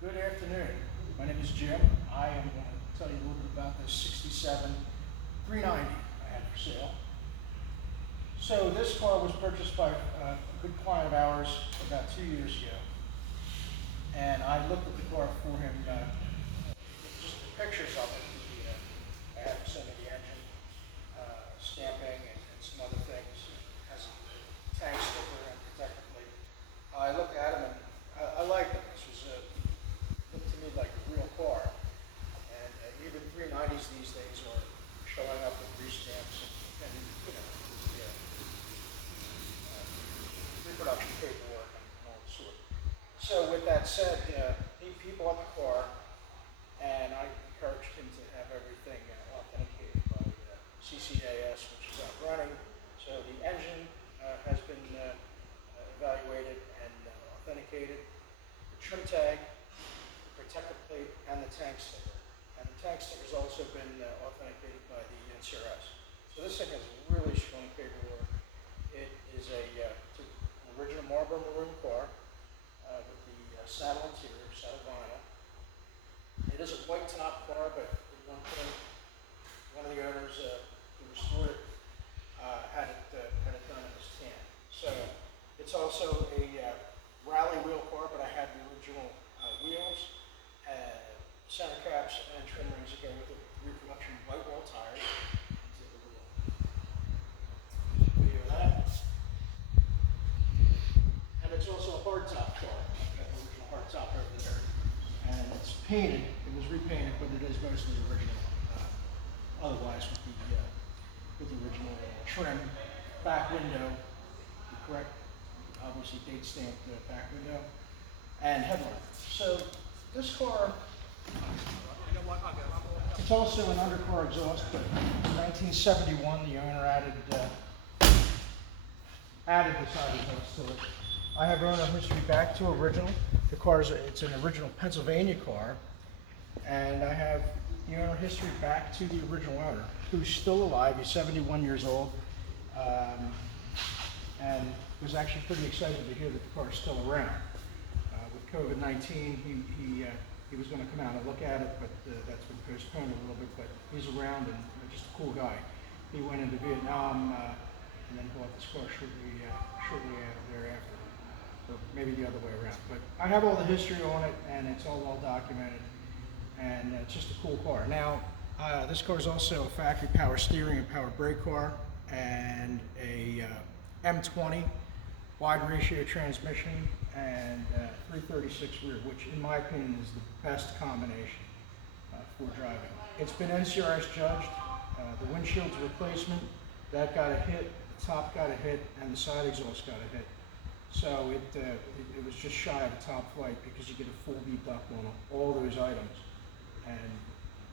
Good afternoon. My name is Jim. I am going to tell you a little bit about this 67 390 I had for sale. So this car was purchased by a good client of ours about 2 years ago. And I looked at the car for him, just the pictures of it. I have some of the engine, stamping and some other things. It has a tank sticker and protector plate. I looked at him and I liked him. This was looked to me like a real car. And even 390s these days are showing up with restamps and reproduction paperwork and all the sort. So with that said, he bought the car, and I encouraged him to have everything authenticated by CCAS, which is out Grenning. So the engine has been evaluated and authenticated. The trim tag, the protector plate, and the tank sticker. And the tank sticker has also been authenticated by the NCRS. So this thing has really strong paperwork. It is an original marble maroon car with the saddle interior, saddle vinyl. It is a white top car, but at one point, one of the owners who restored it had it done in his tan. So it's also a rally wheel car, but I had the original wheels, center caps, and trim rings that go with it. Reproduction white wall tires. Take a little video of that. And it's also a hardtop car. I've got the original hardtop over there. And it's painted. It was repainted, but it is mostly original. Otherwise, with the original trim, back window, the correct, obviously date stamped back window, and headlight. So this car, it's also an undercar exhaust, but in 1971 the owner added the side exhaust to it. I have owner history back to original. The car it's an original Pennsylvania car, and I have the owner history back to the original owner, who's still alive. He's 71 years old, and was actually pretty excited to hear that the car is still around. With COVID-19, he was going to come out and look at it, but that's been postponed a little bit. But he's around and just a cool guy. He went into Vietnam and then bought this car shortly thereafter. Or maybe the other way around. But I have all the history on it, and it's all well documented, and it's just a cool car. Now, this car is also a factory power steering and power brake car, and a M20 wide ratio transmission, and 336 rear, which in my opinion is the best combination for driving. It's been NCRS judged. The windshield's replacement, that got a hit, the top got a hit, and the side exhaust got a hit. So it was just shy of a top flight because you get a full deduct on all those items. And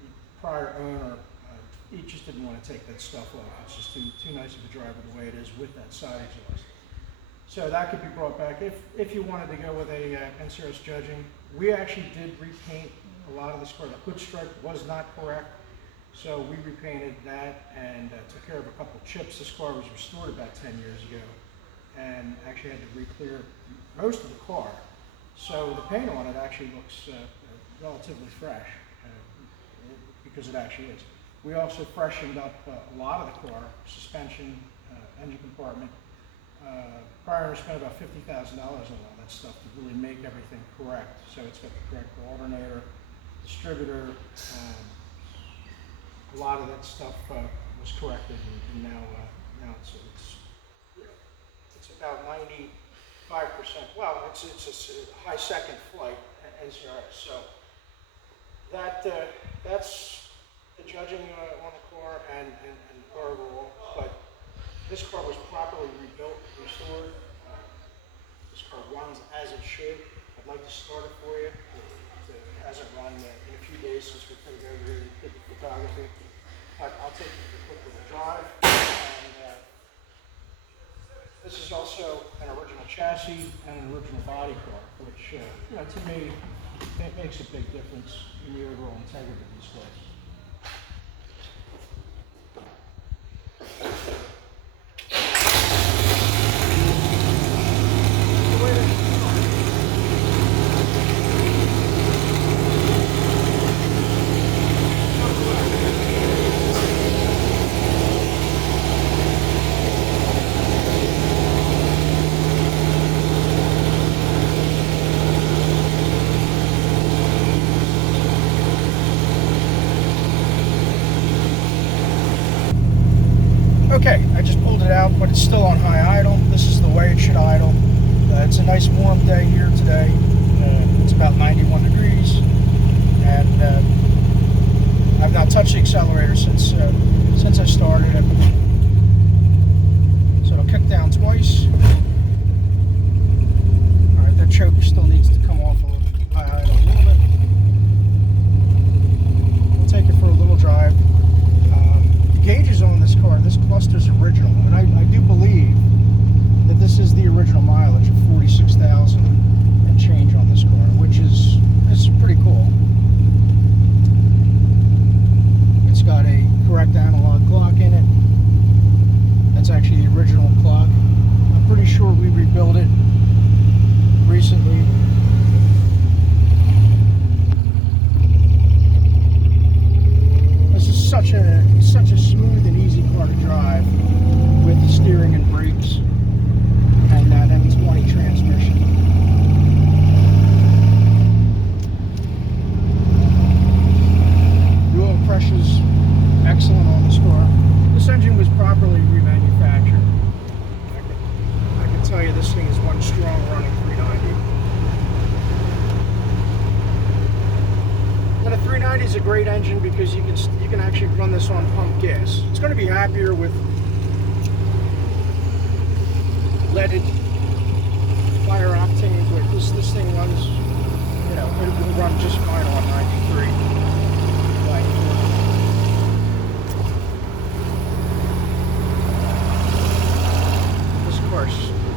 the prior owner, he just didn't want to take that stuff off. It's just too nice of a driver the way it is with that side exhaust. So that could be brought back if you wanted to go with a NCRS judging. We actually did repaint a lot of this car. The hood stripe was not correct, so we repainted that and took care of a couple chips. This car was restored about 10 years ago, and actually had to re-clear most of the car. So the paint on it actually looks relatively fresh, because it actually is. We also freshened up a lot of the car, suspension, engine compartment. Prior we spent about $50,000 on all that stuff to really make everything correct. So it's got the correct alternator, distributor, a lot of that stuff was corrected, and now it's about 95%. Well, it's a high second flight NCRS. So that's the judging on the car and car overall. But this car was properly rebuilt, restored. This car runs as it should. I'd like to start it for you. It hasn't run in a few days since we put it over here and did the photography. But I'll take you for a quick little drive. And this is also an original chassis and an original body car, which to me, it makes a big difference in the overall integrity of these cars. it out, but it's still on high idle. This is the way it should idle. It's a nice warm day here today. It's about 91 degrees, and I've not touched the accelerator since I started it. So it'll kick down twice. All right, that choke still needs to come off a little bit, high idle a little bit. We'll take it for a little drive. The gauges on this car, this cluster's original, and I do believe that this is the original mileage of 46,000 and change on this car, which is pretty cool. It's got a correct analog clock in it. That's actually the original clock. I'm pretty sure we rebuilt it recently. This is such a smooth and easy car to drive with the steering and brakes and that M20 transmission. The oil pressure's excellent on this car. This engine was properly remanufactured. I can tell you this thing is one strong running 390. And a 390 is a great engine because you can actually run this on pump gas. It's going to be happier with leaded fire octane, but this thing runs, you know, it will run just fine on 93. This car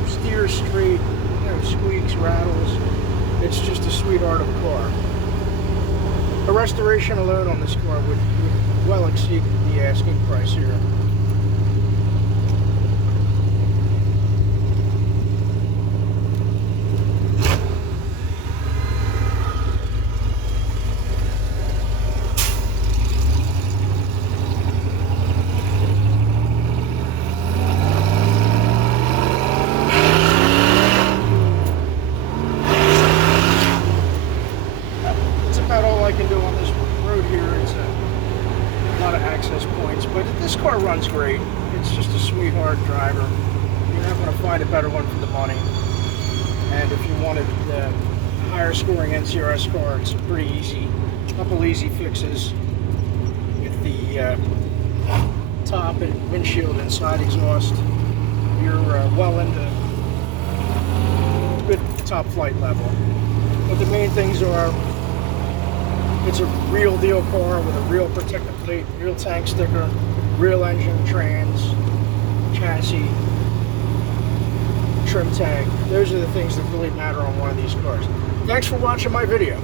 steers straight, you know, squeaks, rattles. It's just a sweetheart of a car. A restoration alone on this car would well exceed the asking price here. About all I can do on this road here. It's a lot of access points, but this car runs great. It's just a sweetheart driver. You're not going to find a better one for the money. And if you wanted a higher scoring NCRS car, it's pretty easy. A couple easy fixes with the top and windshield and side exhaust. You're well into good top flight level. But the main things are, it's a real deal car with a real protective plate, real tank sticker, real engine, trans, chassis, trim tag. Those are the things that really matter on one of these cars. Thanks for watching my video.